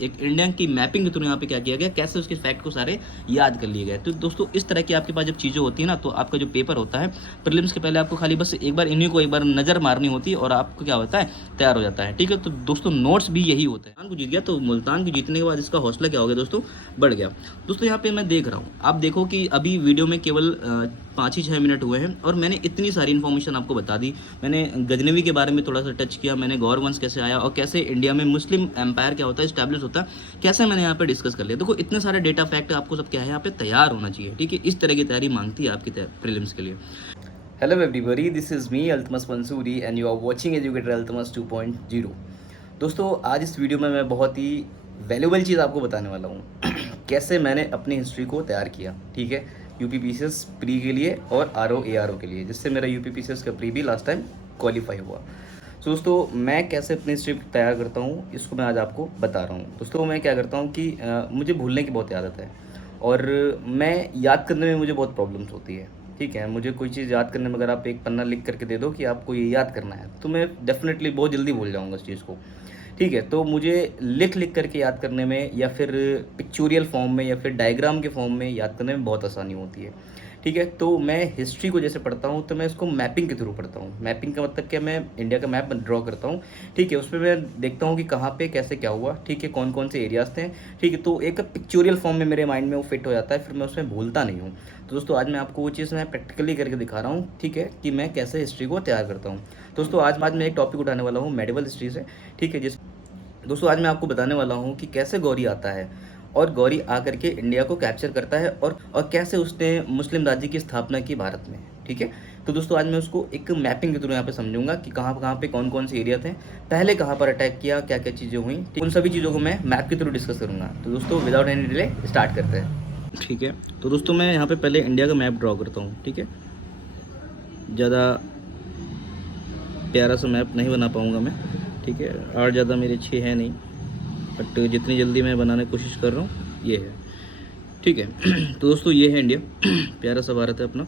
एक इंडिया की मैपिंग के थ्रू यहाँ पे क्या किया गया, कैसे उसके फैक्ट को सारे याद कर लिए गए। तो दोस्तों इस तरह की आपके पास जब चीज़ें होती है ना, तो आपका जो पेपर होता है प्रीलिम्स के पहले आपको खाली बस एक बार इन्हीं को एक बार नज़र मारनी होती है और आपको क्या होता है, तैयार हो जाता है। ठीक है, तो दोस्तों नोट्स भी यही होता है। मुल्तान को जीत गया, तो मुल्तान को जीतने के बाद इसका हौसला क्या हो गया दोस्तों, बढ़ गया। दोस्तों यहाँ पे मैं देख रहा हूँ, आप देखो कि अभी वीडियो में केवल 5 ही 6 मिनट हुए हैं और मैंने इतनी सारी इन्फॉर्मेशन आपको बता दी। मैंने गजनवी के बारे में थोड़ा सा टच किया, मैंने गौर वंश कैसे आया और कैसे इंडिया में मुस्लिम एम्पायर क्या होता है, इस्टेब्लिश होता है, कैसे मैंने यहाँ पे डिस्कस कर लिया। देखो इतने सारे डेटा फैक्ट आपको सब क्या है यहाँ पे तैयार होना चाहिए। ठीक है, इस तरह की तैयारी मांगती है आपकी प्रीलिम्स के लिए। Hello everybody, this is me Altmas Mansoori and you are watching Educator Altmas 2.0। दोस्तों आज इस वीडियो में मैं बहुत ही वैल्यूबल चीज़ आपको बताने वाला हूँ कैसे मैंने अपनी हिस्ट्री को तैयार किया। ठीक है, यूपीपीसीएस प्री के लिए और आरओ एआरओ के लिए, जिससे मेरा यूपीपीसीएस का प्री भी लास्ट टाइम क्वालिफाई हुआ। तो दोस्तों मैं कैसे अपनी हिस्ट्री तैयार करता हूँ इसको मैं आज आपको बता रहा हूँ। दोस्तों मैं क्या करता हूँ कि मुझे भूलने की बहुत आदत है और मैं याद करने में मुझे बहुत प्रॉब्लम्स होती है। ठीक है, मुझे कोई चीज़ याद करने में अगर आप एक पन्ना लिख करके दे दो कि आपको ये याद करना है, तो मैं डेफिनेटली बहुत जल्दी भूल जाऊंगा उस चीज़ को। ठीक है, तो मुझे लिख लिख करके याद करने में या फिर पिक्चोरियल फॉर्म में या फिर डायग्राम के फॉर्म में याद करने में बहुत आसानी होती है। ठीक है, तो मैं हिस्ट्री को जैसे पढ़ता हूँ तो मैं इसको मैपिंग के थ्रू पढ़ता हूँ। मैपिंग का मतलब क्या, मैं इंडिया का मैप ड्रॉ करता हूँ। ठीक है, उसमें मैं देखता हूँ कि कहाँ पे कैसे क्या हुआ। ठीक है, कौन कौन से एरियाज थे। ठीक है, तो एक पिक्चोरियल फॉर्म में मेरे माइंड में वो फिट हो जाता है, फिर मैं उसमें भूलता नहीं हूँ। तो दोस्तों आज मैं आपको वो चीज़ मैं प्रैक्टिकली करके दिखा रहा हूँ। ठीक है, कि मैं कैसे हिस्ट्री को तैयार करता हूँ। दोस्तों आज मैं एक टॉपिक उठाने वाला हूँ मेडिवल हिस्ट्री से। ठीक है, दोस्तों आज मैं आपको बताने वाला हूँ कि कैसे गौरी आता है और गौरी आकर के इंडिया को कैप्चर करता है और कैसे उसने मुस्लिम राज्य की स्थापना की भारत में। ठीक है, तो दोस्तों आज मैं उसको एक मैपिंग के थ्रू यहाँ पे समझूंगा कि कहाँ कहाँ पे कौन कौन से एरिया थे, पहले कहाँ पर अटैक किया, क्या क्या चीज़ें हुई, उन सभी चीज़ों को मैं मैप के थ्रू डिस्कस करूँगा। तो दोस्तों विदाउट एनी डिले स्टार्ट करते हैं। ठीक है, तो दोस्तों मैं यहाँ पे पहले इंडिया का मैप ड्रॉ करता हूँ। ठीक है, ज़्यादा प्यारा सा मैप नहीं बना पाऊँगा मैं। ठीक है, और ज़्यादा मेरी अच्छी है नहीं, बट जितनी जल्दी मैं बनाने की कोशिश कर रहा हूँ ये है। ठीक है, तो दोस्तों ये है इंडिया, प्यारा सा भारत है अपना।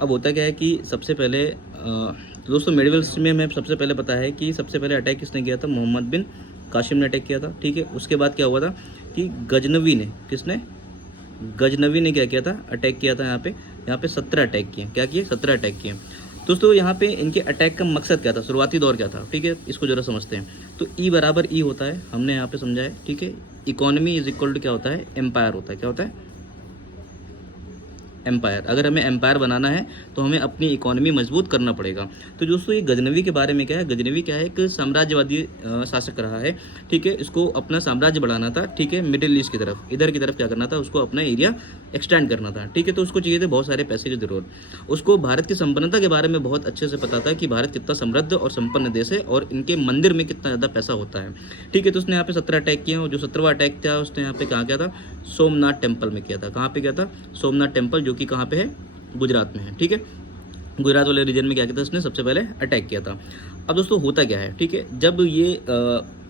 अब होता क्या है कि सबसे पहले तो दोस्तों मेडिवल्स में मैं सबसे पहले पता है कि सबसे पहले अटैक किसने किया था, मोहम्मद बिन कासिम ने अटैक किया था। ठीक है, उसके बाद क्या हुआ था कि गजनवी ने, किसने, गजनवी ने क्या किया था, अटैक किया था। यहाँ पे 17 अटैक किए। क्या किए, 17 अटैक किए। दोस्तों यहाँ पे इनके अटैक का मकसद क्या था, शुरुआती दौर क्या था। ठीक है, इसको जरा समझते हैं। तो ई बराबर ई होता है, हमने यहाँ पे समझा है। ठीक है, इकोनॉमी इज इक्वल टू क्या होता है, एम्पायर होता है। क्या होता है, एम्पायर। अगर हमें एम्पायर बनाना है तो हमें अपनी इकोनॉमी मजबूत करना पड़ेगा। तो दोस्तों ये गजनवी के बारे में क्या है, गजनवी क्या है, एक साम्राज्यवादी शासक रहा है। ठीक है, इसको अपना साम्राज्य बढ़ाना था। ठीक है, मिडिल ईस्ट की तरफ, इधर की तरफ क्या करना था, उसको अपना एरिया एक्सटेंड करना था। ठीक है, तो उसको चाहिए थे बहुत सारे पैसे की जरूरत। उसको भारत की संपन्नता के बारे में बहुत अच्छे से पता था कि भारत कितना समृद्ध और संपन्न देश है और इनके मंदिर में कितना ज़्यादा पैसा होता है। ठीक है, तो उसने यहाँ पे 17 अटैक किए और जो 17वां अटैक था उसने यहाँ पे कहाँ किया था, सोमनाथ टेम्पल में किया था। कहाँ पे किया था, सोमनाथ टेम्पल, जो कि कहाँ पे है, गुजरात में है। ठीक है, गुजरात वाले रीजन में क्या किया था उसने, सबसे पहले अटैक किया था। अब दोस्तों होता क्या है, ठीक है, जब ये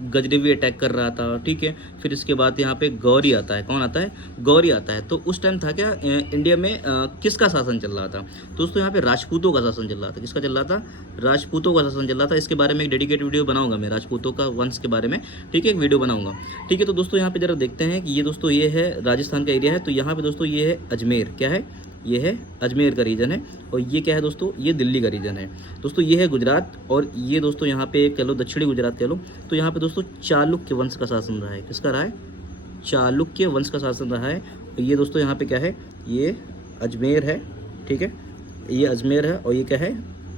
गजनवी अटैक कर रहा था, ठीक है, फिर इसके बाद यहाँ पे गौरी आता है। कौन आता है, गौरी आता है। तो उस टाइम था क्या, इंडिया में किसका शासन चल रहा था, दोस्तों यहाँ पे राजपूतों का शासन चल रहा था। किसका चल रहा था, राजपूतों का शासन चल रहा था। इसके बारे में एक डेडिकेटेड वीडियो बनाऊंगा मैं, राजपूतों का वंश के बारे में। ठीक है, एक वीडियो बनाऊंगा। ठीक है, तो दोस्तों यहाँ पे जरा देखते हैं कि ये दोस्तों ये है राजस्थान का एरिया है। तो यहाँ पे दोस्तों ये है अजमेर, क्या है, ये है अजमेर का रीजन है। और ये क्या है दोस्तों, ये दिल्ली का रीजन है। दोस्तों ये है गुजरात और ये दोस्तों यहाँ पे कह लो दक्षिणी गुजरात कह लो। तो यहाँ पे दोस्तों चालुक्य वंश का शासन रहा है। किसका रहा है, चालुक्य वंश का शासन रहा है। और ये दोस्तों यहाँ पे क्या है, ये अजमेर है। ठीक है, ये अजमेर है और ये क्या है,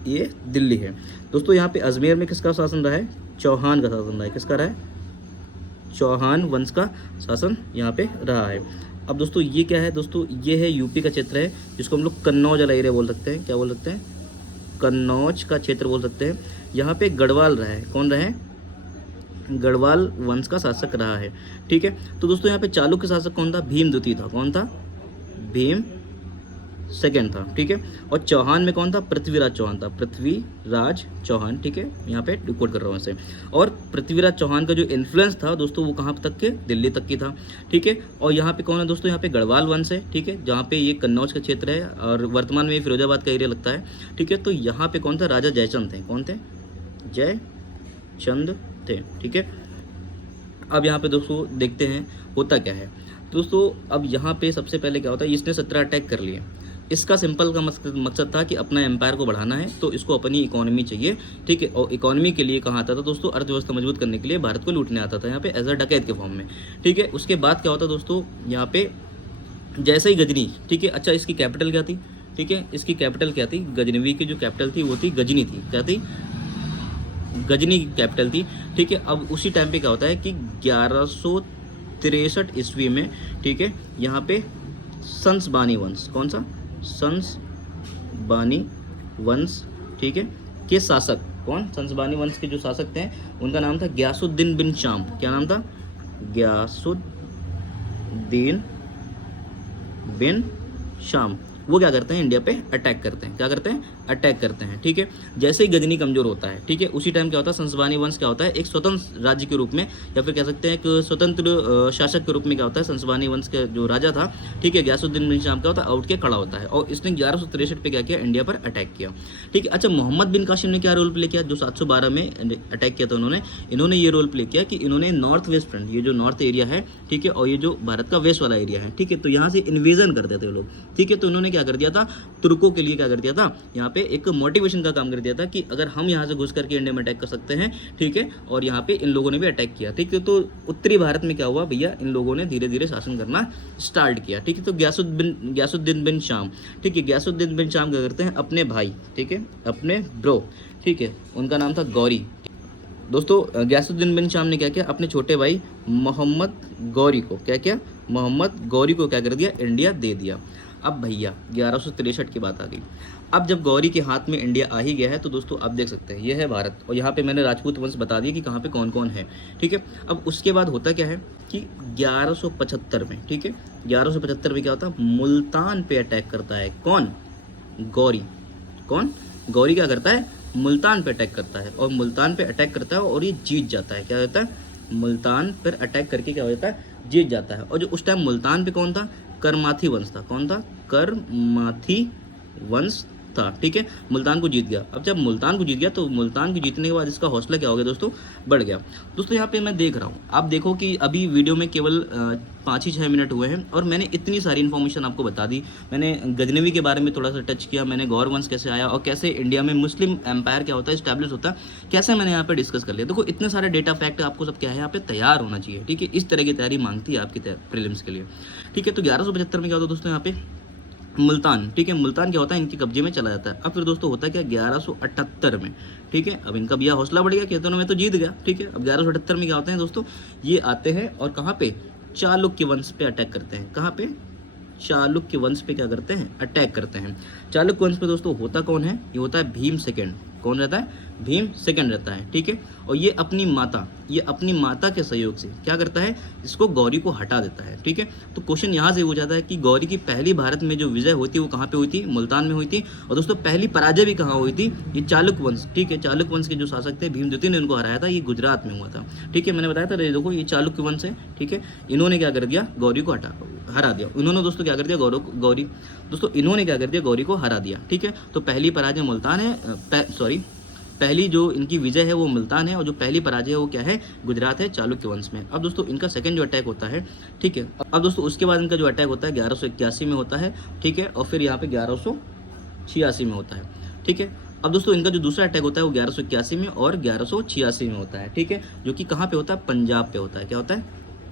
ये दिल्ली है। दोस्तों यहाँ पे अजमेर में किसका शासन रहा है, चौहान का शासन रहा है। किसका रहा है, चौहान वंश का शासन यहाँ पे रहा है। अब दोस्तों ये क्या है, दोस्तों ये है यूपी का क्षेत्र है, जिसको हम लोग कन्नौज वाला एरिया बोल सकते हैं। क्या बोल सकते हैं, कन्नौज का क्षेत्र बोल सकते हैं। यहाँ पे गढ़वाल रहा है। कौन रहा है, गढ़वाल वंश का शासक रहा है। ठीक है, तो दोस्तों यहाँ पे चालुक्य शासक कौन था, भीम द्वितीय था। कौन था, भीम सेकेंड था। ठीक है, और चौहान में कौन था, पृथ्वीराज चौहान था। पृथ्वीराज चौहान, ठीक है, यहाँ पे रिकॉर्ड कर रहा हूँ ऐसे। और पृथ्वीराज चौहान का जो इन्फ्लुएंस था दोस्तों वो कहाँ तक के, दिल्ली तक की था। ठीक है, और यहाँ पे कौन है दोस्तों, यहाँ पे गढ़वाल वंश है। ठीक है, जहाँ पे ये कन्नौज का क्षेत्र है और वर्तमान में ये फिरोजाबाद का एरिया लगता है। ठीक है, तो यहाँ पे कौन था, राजा जयचंद थे। कौन थे, जयचंद थे। ठीक है, अब यहाँ पे दोस्तों देखते हैं होता क्या है। दोस्तों अब यहाँ पे सबसे पहले क्या होता है, इसने 17 अटैक कर लिए। इसका सिंपल का मकसद था कि अपना एम्पायर को बढ़ाना है, तो इसको अपनी इकोनॉमी चाहिए, ठीक है। और इकोनॉमी के लिए कहाँ आता था दोस्तों, अर्थव्यवस्था मजबूत करने के लिए भारत को लूटने आता था यहाँ पे एज अ डकैत के फॉर्म में, ठीक है। उसके बाद क्या होता दोस्तों, यहाँ पे जैसे ही गजनी, ठीक है। अच्छा, इसकी कैपिटल क्या थी, ठीक है, इसकी कैपिटल क्या थी, गजनवी की जो कैपिटल थी वो थी गजनी थी, क्या थी, गजनी की कैपिटल थी, ठीक है। अब उसी टाइम पे क्या होता है कि 1163 ईस्वी में, ठीक है, यहाँ पे संसबानी वंश, कौन सा, संसबानी वंश, ठीक है, के शासक, कौन, संसबानी वंश के जो शासक थे उनका नाम था गयासुद्दीन बिन शाम। क्या नाम था, गयासुद्दीन बिन शाम। वो क्या करते हैं, इंडिया पे अटैक करते हैं, क्या करते हैं, अटैक करते हैं, ठीक है। जैसे ही गजनी कमजोर होता है, ठीक है, उसी टाइम क्या होता है, संसबानी वंश क्या होता है, एक स्वतंत्र राज्य के रूप में, या फिर कह सकते हैं एक स्वतंत्र शासक के रूप में क्या होता है, संसबानी वंश का जो राजा था, ठीक है, गयासुद्दीन बिन शाम, क्या होता है, आउट के खड़ा होता है और इसने 1163 पे क्या किया, इंडिया पर अटैक किया, ठीक है। अच्छा, मोहम्मद बिन कासिम ने क्या रोल प्ले किया, जो 712 में अटैक किया था इन्होंने ये रोल प्ले किया कि इन्होंने नॉर्थ वेस्ट फ्रंट, ये जो नॉर्थ एरिया है, ठीक है, और ये जो भारत का वेस्ट वाला एरिया है, ठीक है, तो यहाँ से इन्वेजन करते थे लोग, ठीक है। तो इन्होंने क्या कर दिया था, तुर्कों के लिए क्या कर दिया था, यहाँ पे एक मोटिवेशन का काम कर दिया था कि अगर हम यहाँ से घुस करके इंडिया में अटैक कर सकते हैं, ठीक है। और यहाँ पे इन लोगों ने भी अटैक किया, ठीक है। तो उत्तरी भारत में क्या हुआ भैया, इन लोगों ने धीरे धीरे शासन करना स्टार्ट किया, ठीक है। तो गयासुद्दीन बिन शाम, ठीक है, गयासुद्दीन बिन शाम क्या करते हैं, अपने भाई, ठीक है, अपने ब्रो, ठीक है, उनका नाम था गौरी। दोस्तों गयासुद्दीन बिन शाम ने क्या किया, अपने छोटे भाई मोहम्मद गौरी को क्या किया, मोहम्मद गौरी को क्या कर दिया, इंडिया दे दिया। अब भैया 1163 की बात आ गई। अब जब गौरी के हाथ में इंडिया आ ही गया है, तो दोस्तों आप देख सकते हैं ये है भारत, और यहाँ पे मैंने राजपूत वंश बता दिया कि कहाँ पे कौन कौन है, ठीक है। अब उसके बाद होता क्या है कि 1175 में, ठीक है, 1175 में क्या होता है, मुल्तान पे अटैक करता है, कौन, गौरी, कौन, गौरी क्या करता है, मुल्तान पे अटैक करता है, और मुल्तान पे अटैक करता है और ये जीत जाता है। क्या होता है, मुल्तान पर अटैक करके क्या होता है, जीत जाता है। और जो उस टाइम मुल्तान पे कौन था, करमाथी वंश था, कौन था, करमाथी वंश था, ठीक है। मुल्तान को जीत गया। अब जब मुल्तान को जीत गया तो मुल्तान के जीतने के बाद इसका हौसला क्या हो गया दोस्तों, बढ़ गया। दोस्तों यहाँ पे मैं देख रहा हूँ, आप देखो कि अभी वीडियो में केवल 5 ही 6 मिनट हुए हैं और मैंने इतनी सारी इन्फॉर्मेशन आपको बता दी। मैंने गजनवी के बारे में थोड़ा सा टच किया, मैंने गौर वंश कैसे आया और कैसे इंडिया में मुस्लिम एम्पायर क्या होता है, इस्टेब्लिश होता है, कैसे मैंने यहाँ पे डिस्कस कर लिया। देखो इतने सारे डेटा फैक्ट आपको सब क्या है यहाँ पे तैयार होना चाहिए, ठीक है। इस तरह की तैयारी मांगती है आपकी प्रीलिम्स के लिए, ठीक है। तो 1175 में क्या होता है दोस्तों, यहाँ पे मुल्तान, ठीक है, मुल्तान क्या होता है, इनके कब्जे में चला जाता है। अब फिर दोस्तों होता है क्या, 1178 में, ठीक है, अब इनका भैया हौसला बढ़ गया, कहते में तो जीत गया, ठीक है। अब 1178 में क्या होते हैं दोस्तों, ये आते हैं और कहाँ पे, चालुक्य वंश पे अटैक करते हैं, कहाँ पे, चालुक्य वंश पे क्या करते हैं, अटैक करते हैं। चालुक्य वंश पे दोस्तों होता कौन है, ये होता है भीम सेकंड, कौन रहता है, भीम सेकंड रहता है, ठीक है। और ये अपनी माता के सहयोग से क्या करता है, इसको गौरी को हटा देता है, ठीक है। तो क्वेश्चन यहाँ से हो जाता है कि गौरी की पहली भारत में जो विजय हुई थी वो कहाँ पे हुई थी, मुल्तान में हुई थी। और दोस्तों पहली पराजय भी कहाँ हुई थी, ये चालुक्य वंश, ठीक है, चालुक्य वंश के जो शासक थे भीमद्वितीय ने उनको हराया था, ये गुजरात में हुआ था, ठीक है। मैंने बताया था, देखो ये चालुक्य वंश है, ठीक है, इन्होंने क्या कर दिया, गौरी को हरा दिया। उन्होंने दोस्तों क्या कर दिया, गौरी दोस्तों इन्होंने क्या कर दिया, गौरी को हरा दिया, ठीक है। तो पहली पराजय मुल्तान है, पहली जो इनकी विजय है वो मुल्तान है, और जो पहली पराजय है वो क्या है, गुजरात है, चालुक्य वंश में। अब दोस्तों इनका सेकंड जो अटैक होता है, ठीक है, अब दोस्तों उसके बाद इनका जो अटैक होता है 1181 में होता है, ठीक है, और फिर यहाँ पे 1186 में होता है, ठीक है। अब दोस्तों इनका जो दूसरा अटैक होता है वो 1181 में और 1186 में होता है, ठीक है, जो कि कहाँ पे होता है, पंजाब पे होता है, क्या होता है,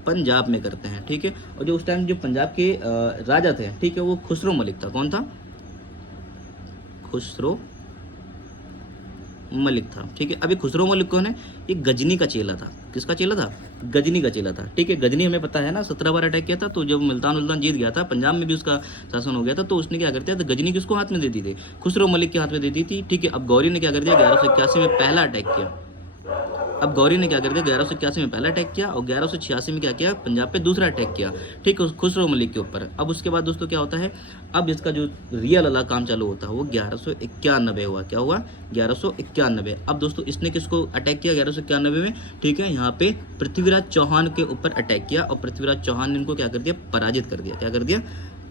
पंजाब में करते हैं, ठीक है। और जो उस टाइम जो पंजाब के राजा थे, ठीक है, वो खुसरो मलिक था, कौन था, खुसरो मलिक था, ठीक है। अभी खुसरो मलिक कौन है, ये गजनी का चेला था, किसका चेला था, गजनी का चेला था, ठीक है। गजनी हमें पता है ना 17 बार अटैक किया था, तो जब मुल्तान जीत गया था, पंजाब में भी उसका शासन हो गया था, तो उसने क्या कर दिया, तो गजनी किसको हाथ में दे दी थी, खुसरो मलिक के हाथ में दे दी थी, ठीक है। अब गौरी ने क्या कर दिया, 1181 में पहला अटैक किया। अब गौरी ने क्या कर दिया, 1181 में पहला अटैक किया और 1186 में क्या किया, पंजाब पे दूसरा अटैक किया, ठीक है, खुसरो मलिक के ऊपर। अब उसके बाद दोस्तों क्या होता है, अब इसका जो रियल वाला काम चालू होता है वो 1191 हुआ, क्या हुआ, 1191। अब दोस्तों इसने किसको अटैक किया 1191 में, ठीक है, यहाँ पे पृथ्वीराज चौहान के ऊपर अटैक किया और पृथ्वीराज चौहान ने इनको क्या कर दिया, पराजित कर दिया, क्या कर दिया,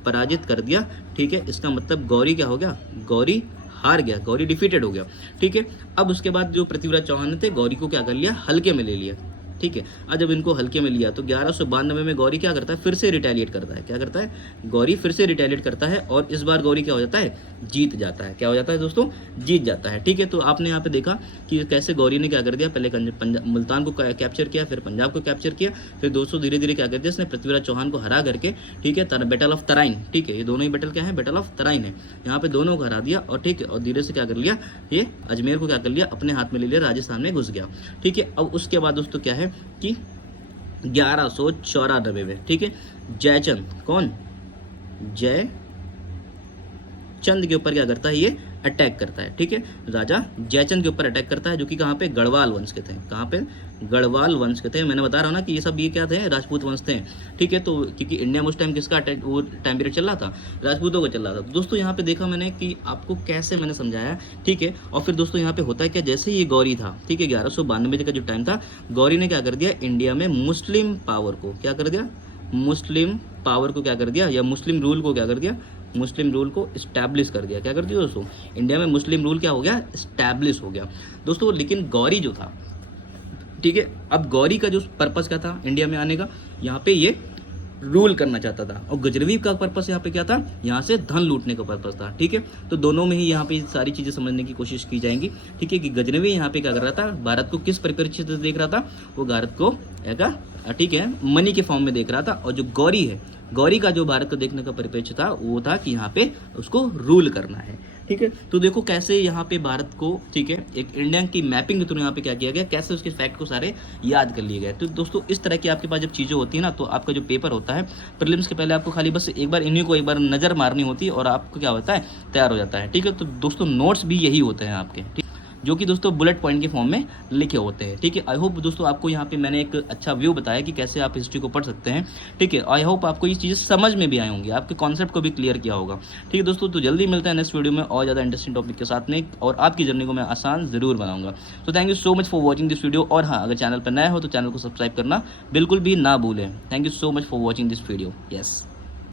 पराजित कर दिया, ठीक है। इसका मतलब गौरी क्या हो गया, गौरी हार गया, गौरी डिफीटेड हो गया, ठीक है। अब उसके बाद जो पृथ्वीराज चौहान थे, गौरी को क्या कर लिया, हल्के में ले लिया, ठीक है। आज जब इनको हल्के में लिया तो 1192 में गौरी क्या करता है, फिर से रिटेलिएट करता है। क्या करता है, गौरी फिर से रिटेलिएट करता है और इस बार गौरी क्या हो जाता है, जीत जाता है। क्या हो जाता है दोस्तों, जीत जाता है। ठीक है, तो आपने यहाँ पे देखा कि कैसे गौरी ने क्या कर दिया, पहले मुल्तान को कैप्चर किया, फिर पंजाब को कैप्चर किया, फिर दोस्तों धीरे धीरे क्या कर दिया इसने, पृथ्वीराज चौहान को हरा करके, ठीक है, बैटल ऑफ तराइन, ठीक है, ये दोनों ही बैटल क्या है, बैटल ऑफ तराइन है, यहाँ पे दोनों को हरा दिया और ठीक है, और धीरे से क्या कर लिया, ये अजमेर को क्या कर लिया, अपने हाथ में ले लिया, राजस्थान में घुस गया। ठीक है, अब उसके बाद दोस्तों क्या है कि 1194 में, ठीक है, जयचंद, कौन, जय चंद के ऊपर क्या करता है, ये अटैक करता है। ठीक है, राजा जयचंद के ऊपर अटैक करता है, जो कि कहाँ पे, गढ़वाल वंश के थे। कहाँ पे, गढ़वाल वंश के थे। मैंने बता रहा हूँ ना कि ये सब ये क्या थे, राजपूत वंश थे। ठीक है, तो क्योंकि इंडिया में उस टाइम किसका अटैक, वो टाइम पीरियड चल रहा था, राजपूतों का चल रहा था। तो दोस्तों यहाँ पे देखा मैंने कि आपको कैसे मैंने समझाया। ठीक है, और फिर दोस्तों यहाँ पे होता है क्या, जैसे ये गौरी था, ठीक है, 1192 का जो टाइम था, गौरी ने क्या कर दिया, इंडिया में मुस्लिम पावर को क्या कर दिया, मुस्लिम पावर को क्या कर दिया, या मुस्लिम रूल को क्या कर दिया, मुस्लिम रूल को इस्टेब्लिश कर दिया। क्या कर दिया दोस्तों, इंडिया में मुस्लिम रूल क्या हो गया, इस्टेब्लिश हो गया दोस्तों। लेकिन गौरी जो था, ठीक है, अब गौरी का जो पर्पस क्या था इंडिया में आने का, यहाँ पे ये रूल करना चाहता था, और गजनवी का पर्पस यहाँ पे क्या था, यहाँ से धन लूटने का पर्पस था। ठीक है, तो दोनों में ही यहाँ पे सारी चीज़ें समझने की कोशिश की जाएंगी। ठीक है, कि गजनवी यहाँ पे क्या कर रहा था, भारत को किस परिप्रेक्ष्य से देख रहा था, वो भारत को ठीक है, मनी के फॉर्म में देख रहा था। और जो गौरी है, गौरी का जो भारत को देखने का परिप्रेक्ष्य था, वो था कि यहाँ पे उसको रूल करना है। ठीक है, तो देखो कैसे यहाँ पे भारत को, ठीक है, एक इंडिया की मैपिंग के थ्रू यहाँ पे क्या किया गया, कैसे उसके फैक्ट को सारे याद कर लिए गए। तो दोस्तों इस तरह की आपके पास जब चीज़ें होती है ना, तो आपका जो पेपर होता है प्रीलिम्स के पहले, आपको खाली बस एक बार इन्हीं को एक बार नज़र मारनी होती है और आपको क्या होता है, तैयार हो जाता है। ठीक है, तो दोस्तों नोट्स भी यही होते हैं आपके, ठीक, जो कि दोस्तों बुलेट पॉइंट के फॉर्म में लिखे होते हैं। ठीक है, आई होप दोस्तों आपको यहाँ पे मैंने एक अच्छा व्यू बताया कि कैसे आप हिस्ट्री को पढ़ सकते हैं। ठीक है, आई होप आपको ये चीज़ें समझ में भी आई होंगी, आपके कॉन्सेप्ट को भी क्लियर किया होगा। ठीक है दोस्तों, तो जल्दी मिलते हैं नेक्स्ट वीडियो में और ज़्यादा इंटरेस्टिंग टॉपिक के साथ में, और आपकी जर्नी को मैं आसान ज़रूर बनाऊंगा। तो thank you so much for watching this video. और हाँ, अगर चैनल पर नया हो तो चैनल को सब्सक्राइब करना बिल्कुल भी ना भूलें। Thank you so much for watching this video. Yes.